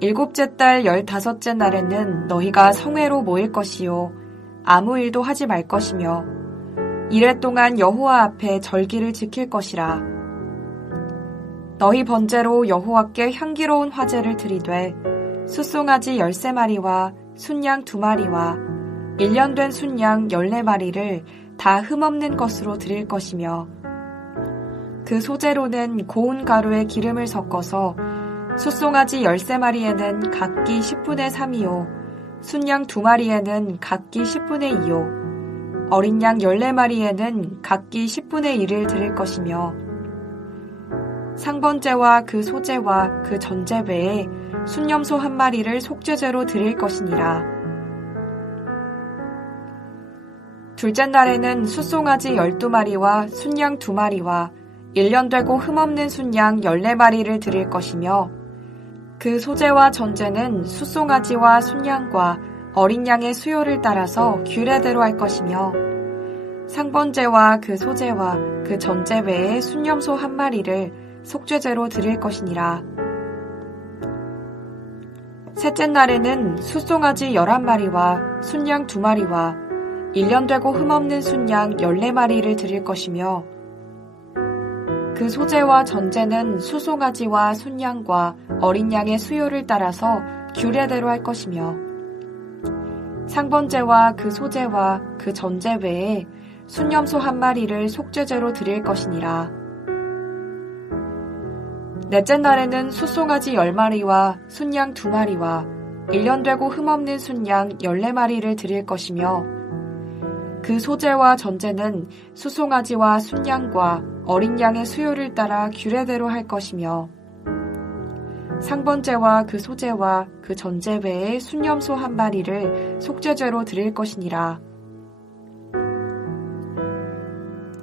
일곱째 달 15째 날에는 너희가 성회로 모일 것이요 아무 일도 하지 말 것이며 이래 동안 여호와 앞에 절기를 지킬 것이라. 너희 번제로 여호와께 향기로운 화제를 드리되 숫송아지 13마리와 순양 2마리와 1년 된 순양 14마리를 다 흠없는 것으로 드릴 것이며 그 소재로는 고운 가루에 기름을 섞어서 숫송아지 13마리에는 각기 10분의 3이요 순양 2마리에는 각기 10분의 2요 어린 양 14마리에는 각기 10분의 1을 드릴 것이며 상번제와 그 소제와 그 전제 외에 순염소 1마리를 속죄제로 드릴 것이니라. 둘째 날에는 숫송아지 12마리와 순양 2마리와 1년 되고 흠없는 순양 14마리를 드릴 것이며 그 소제와 전제는 숫송아지와 순양과 어린 양의 수요를 따라서 규례대로 할 것이며 상번제와 그 소제와 그 전제 외에 순염소 1마리를 속죄제로 드릴 것이니라. 셋째 날에는 숫송아지 11마리와 순양 2마리와 1년 되고 흠없는 순양 14마리를 드릴 것이며 그 소제와 전제는 수송아지와 순양과 어린 양의 수요를 따라서 규례대로 할 것이며 상번제와 그 소제와 그 전제 외에 순염소 1마리를 속죄제로 드릴 것이니라. 넷째 날에는 숫송아지 10마리와 순양 2마리와 1년 되고 흠없는 순양 14마리를 드릴 것이며 그 소제와 전제는 수송아지와 순양과 어린 양의 수요를 따라 규례대로 할 것이며 상번제와 그 소제와 그 전제 외에 순염소 1마리를 속죄제로 드릴 것이니라.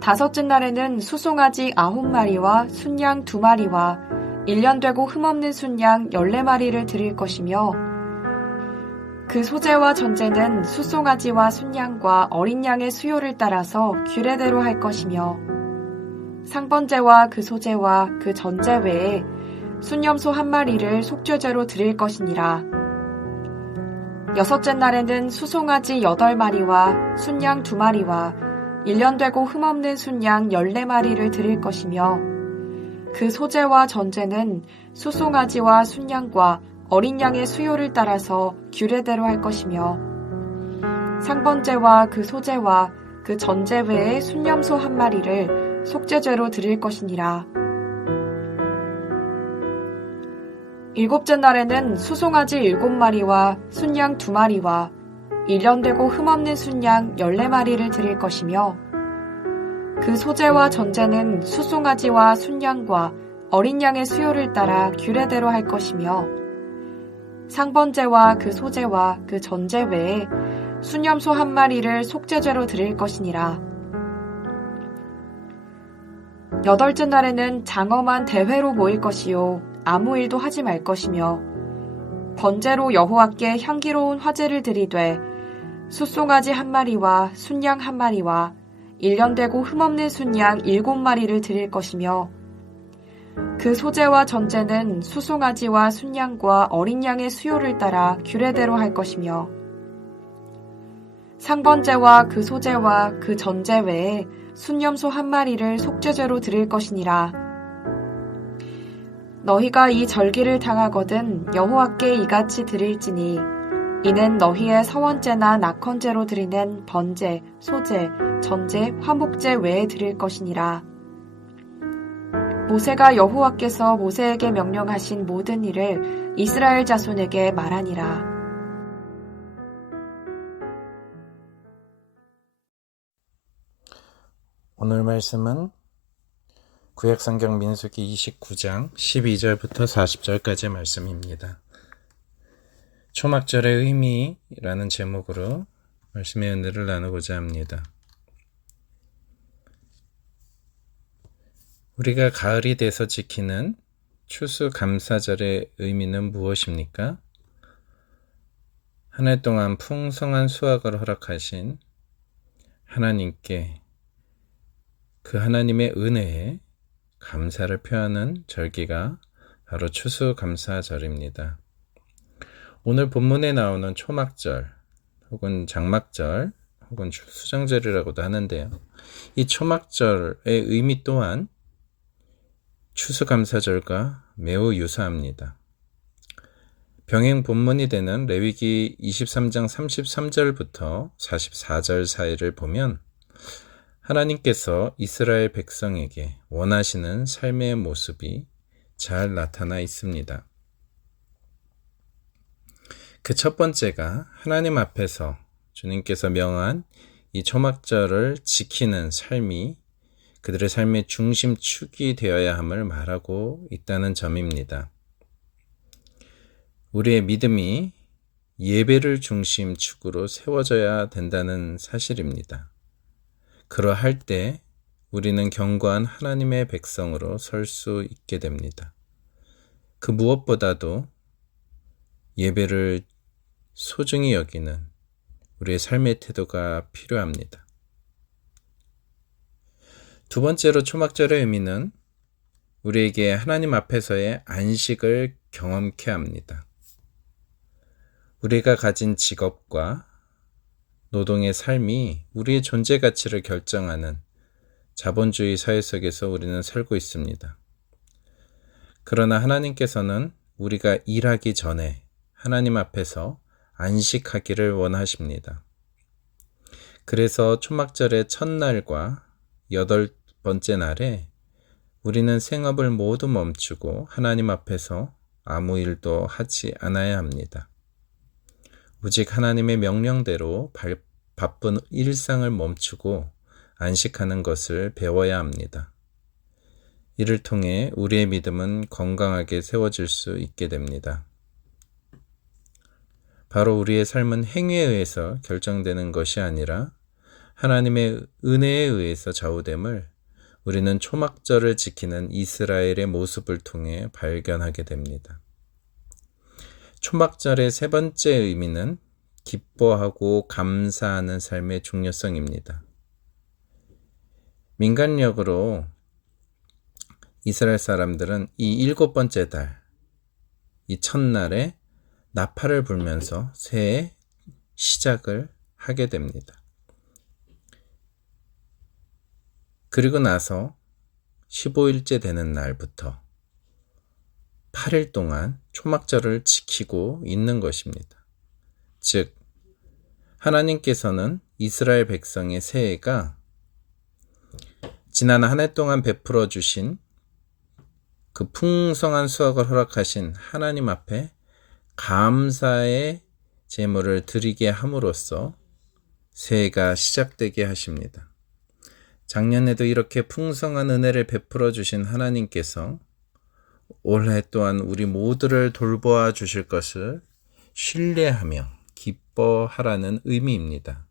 다섯째 날에는 수송아지 9마리와 순양 2마리와 1년 되고 흠없는 순양 14마리를 드릴 것이며 그 소제와 전제는 숫송아지와 순양과 어린 양의 수요를 따라서 규례대로 할 것이며 상번제와 그 소제와 그 전제 외에 순염소 1마리를 속죄제로 드릴 것이니라. 여섯째 날에는 수송아지 8마리와 순양 2마리와 1년 되고 흠없는 순양 14마리를 드릴 것이며 그 소제와 전제는 수송아지와 순양과 어린 양의 수요를 따라서 규례대로 할 것이며 상번제와 그 소제와 그 전제 외에 순염소 1마리를 속죄제로 드릴 것이니라. 일곱째 날에는 수송아지 7마리와 순양 2마리와 1년 되고 흠없는 순양 14마리를 드릴 것이며 그 소제와 전제는 수송아지와 순양과 어린 양의 수요를 따라 규례대로 할 것이며 상번제와 그 소제와 그 전제 외에 순염소 1마리를 속죄제로 드릴 것이니라. 여덟째 날에는 장엄한 대회로 모일 것이요 아무 일도 하지 말 것이며 번제로 여호와께 향기로운 화제를 드리되 숫송아지 1마리와 순양 1마리와 1년 되고 흠없는 순양 7마리를 드릴 것이며 그 소제와 전제는 수송아지와 순양과 어린 양의 수요를 따라 규례대로 할 것이며 상번제와 그 소제와 그 전제 외에 순염소 1마리를 속죄제로 드릴 것이니라. 너희가 이 절기를 당하거든 여호와께 이같이 드릴지니 이는 너희의 서원제나 낙헌제로 드리는 번제, 소제, 전제, 화목제 외에 드릴 것이니라. 모세가 여호와께서 모세에게 명령하신 모든 일을 이스라엘 자손에게 말하니라. 오늘 말씀은 구약성경 민수기 29장 12절부터 40절까지의 말씀입니다. 초막절의 의미라는 제목으로 말씀의 은혜를 나누고자 합니다. 우리가 가을이 돼서 지키는 추수감사절의 의미는 무엇입니까? 한 해 동안 풍성한 수확을 허락하신 하나님께 그 하나님의 은혜에 감사를 표하는 절기가 바로 추수감사절입니다. 오늘 본문에 나오는 초막절 혹은 장막절 혹은 수장절이라고도 하는데요. 이 초막절의 의미 또한 추수감사절과 매우 유사합니다. 병행 본문이 되는 레위기 23장 33절부터 44절 사이를 보면 하나님께서 이스라엘 백성에게 원하시는 삶의 모습이 잘 나타나 있습니다. 그 첫 번째가 하나님 앞에서 주님께서 명한 이 초막절을 지키는 삶이 그들의 삶의 중심축이 되어야 함을 말하고 있다는 점입니다. 우리의 믿음이 예배를 중심축으로 세워져야 된다는 사실입니다. 그러할 때 우리는 견고한 하나님의 백성으로 설 수 있게 됩니다. 그 무엇보다도 예배를 소중히 여기는 우리의 삶의 태도가 필요합니다. 두 번째로 초막절의 의미는 우리에게 하나님 앞에서의 안식을 경험케 합니다. 우리가 가진 직업과 노동의 삶이 우리의 존재 가치를 결정하는 자본주의 사회 속에서 우리는 살고 있습니다. 그러나 하나님께서는 우리가 일하기 전에 하나님 앞에서 안식하기를 원하십니다. 그래서 초막절의 첫날과 8번째 날에 우리는 생업을 모두 멈추고 하나님 앞에서 아무 일도 하지 않아야 합니다. 오직 하나님의 명령대로 바쁜 일상을 멈추고 안식하는 것을 배워야 합니다. 이를 통해 우리의 믿음은 건강하게 세워질 수 있게 됩니다. 바로 우리의 삶은 행위에 의해서 결정되는 것이 아니라 하나님의 은혜에 의해서 좌우됨을 우리는 초막절을 지키는 이스라엘의 모습을 통해 발견하게 됩니다. 초막절의 세 번째 의미는 기뻐하고 감사하는 삶의 중요성입니다. 민간력으로 이스라엘 사람들은 이 7번째 달, 이 첫날에 나팔을 불면서 새해 시작을 하게 됩니다. 그리고 나서 15일째 되는 날부터 8일 동안 초막절을 지키고 있는 것입니다. 즉, 하나님께서는 이스라엘 백성의 새해가 지난 한 해 동안 베풀어 주신 그 풍성한 수확을 허락하신 하나님 앞에 감사의 제물을 드리게 함으로써 새해가 시작되게 하십니다. 작년에도 이렇게 풍성한 은혜를 베풀어 주신 하나님께서 올해 또한 우리 모두를 돌보아 주실 것을 신뢰하며 기뻐하라는 의미입니다.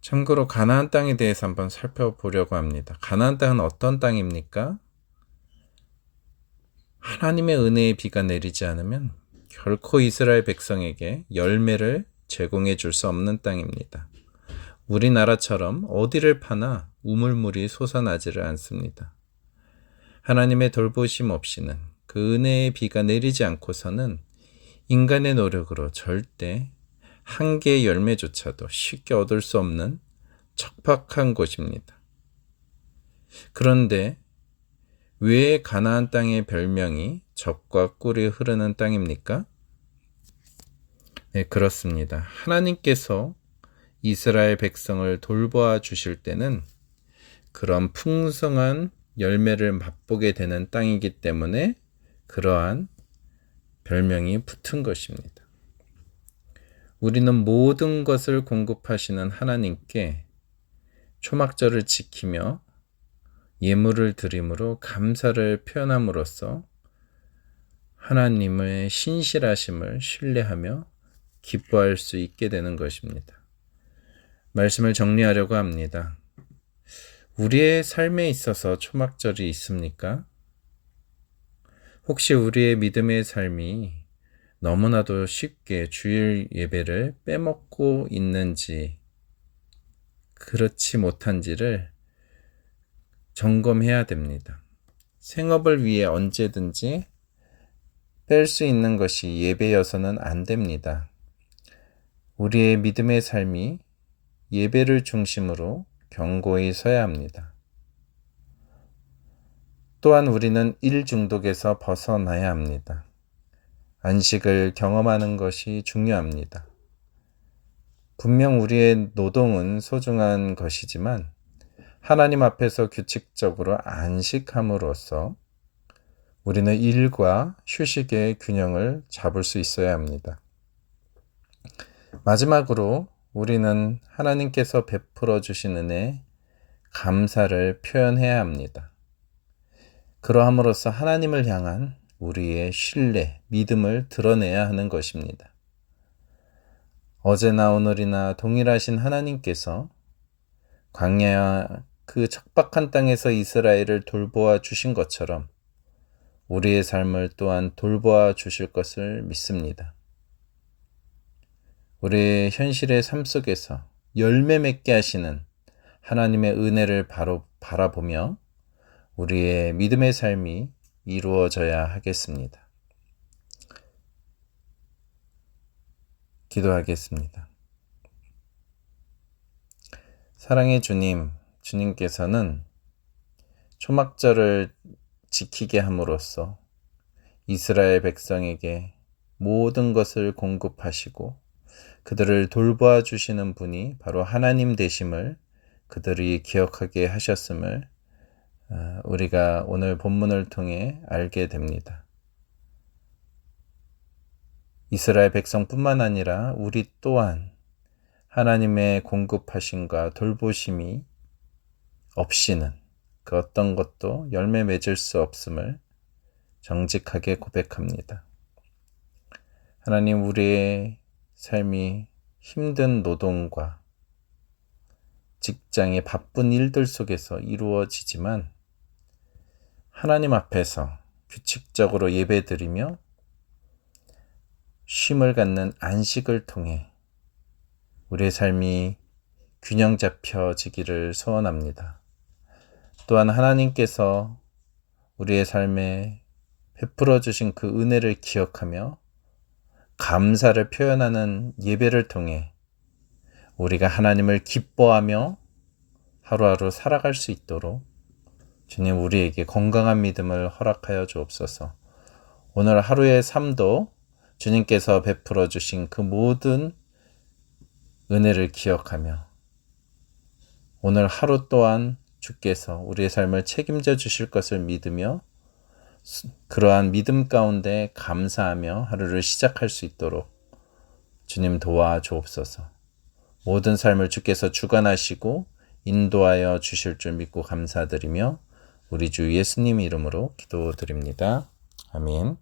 참고로 가나안 땅에 대해서 한번 살펴보려고 합니다. 가나안 땅은 어떤 땅입니까? 하나님의 은혜의 비가 내리지 않으면 결코 이스라엘 백성에게 열매를 제공해 줄 수 없는 땅입니다. 우리나라처럼 어디를 파나 우물물이 솟아나지를 않습니다. 하나님의 돌보심 없이는 그 은혜의 비가 내리지 않고서는 인간의 노력으로 절대 한 개의 열매조차도 쉽게 얻을 수 없는 척박한 곳입니다. 그런데 왜 가나안 땅의 별명이 젖과 꿀이 흐르는 땅입니까? 네, 그렇습니다. 하나님께서 이스라엘 백성을 돌보아 주실 때는 그런 풍성한 열매를 맛보게 되는 땅이기 때문에 그러한 별명이 붙은 것입니다. 우리는 모든 것을 공급하시는 하나님께 초막절을 지키며 예물을 드림으로 감사를 표현함으로써 하나님의 신실하심을 신뢰하며 기뻐할 수 있게 되는 것입니다. 말씀을 정리하려고 합니다. 우리의 삶에 있어서 초막절이 있습니까? 혹시 우리의 믿음의 삶이 너무나도 쉽게 주일 예배를 빼먹고 있는지, 그렇지 못한지를 점검해야 됩니다. 생업을 위해 언제든지 뺄 수 있는 것이 예배여서는 안 됩니다. 우리의 믿음의 삶이 예배를 중심으로 견고히 서야 합니다. 또한 우리는 일 중독에서 벗어나야 합니다. 안식을 경험하는 것이 중요합니다. 분명 우리의 노동은 소중한 것이지만 하나님 앞에서 규칙적으로 안식함으로써 우리는 일과 휴식의 균형을 잡을 수 있어야 합니다. 마지막으로 우리는 하나님께서 베풀어 주신 은혜에 감사를 표현해야 합니다. 그러함으로써 하나님을 향한 우리의 신뢰, 믿음을 드러내야 하는 것입니다. 어제나 오늘이나 동일하신 하나님께서 광야 그 척박한 땅에서 이스라엘을 돌보아 주신 것처럼 우리의 삶을 또한 돌보아 주실 것을 믿습니다. 우리의 현실의 삶 속에서 열매 맺게 하시는 하나님의 은혜를 바라보며 우리의 믿음의 삶이 이루어져야 하겠습니다. 기도하겠습니다. 사랑의 주님, 주님께서는 초막절을 지키게 함으로써 이스라엘 백성에게 모든 것을 공급하시고 그들을 돌보아 주시는 분이 바로 하나님 되심을 그들이 기억하게 하셨음을 우리가 오늘 본문을 통해 알게 됩니다. 이스라엘 백성뿐만 아니라 우리 또한 하나님의 공급하심과 돌보심이 없이는 그 어떤 것도 열매 맺을 수 없음을 정직하게 고백합니다. 하나님, 우리의 삶이 힘든 노동과 직장의 바쁜 일들 속에서 이루어지지만 하나님 앞에서 규칙적으로 예배드리며 쉼을 갖는 안식을 통해 우리의 삶이 균형 잡혀지기를 소원합니다. 또한 하나님께서 우리의 삶에 베풀어 주신 그 은혜를 기억하며 감사를 표현하는 예배를 통해 우리가 하나님을 기뻐하며 하루하루 살아갈 수 있도록 주님, 우리에게 건강한 믿음을 허락하여 주옵소서. 오늘 하루의 삶도 주님께서 베풀어 주신 그 모든 은혜를 기억하며 오늘 하루 또한 주께서 우리의 삶을 책임져 주실 것을 믿으며 그러한 믿음 가운데 감사하며 하루를 시작할 수 있도록 주님 도와주옵소서. 모든 삶을 주께서 주관하시고 인도하여 주실 줄 믿고 감사드리며 우리 주 예수님 이름으로 기도드립니다. 아멘.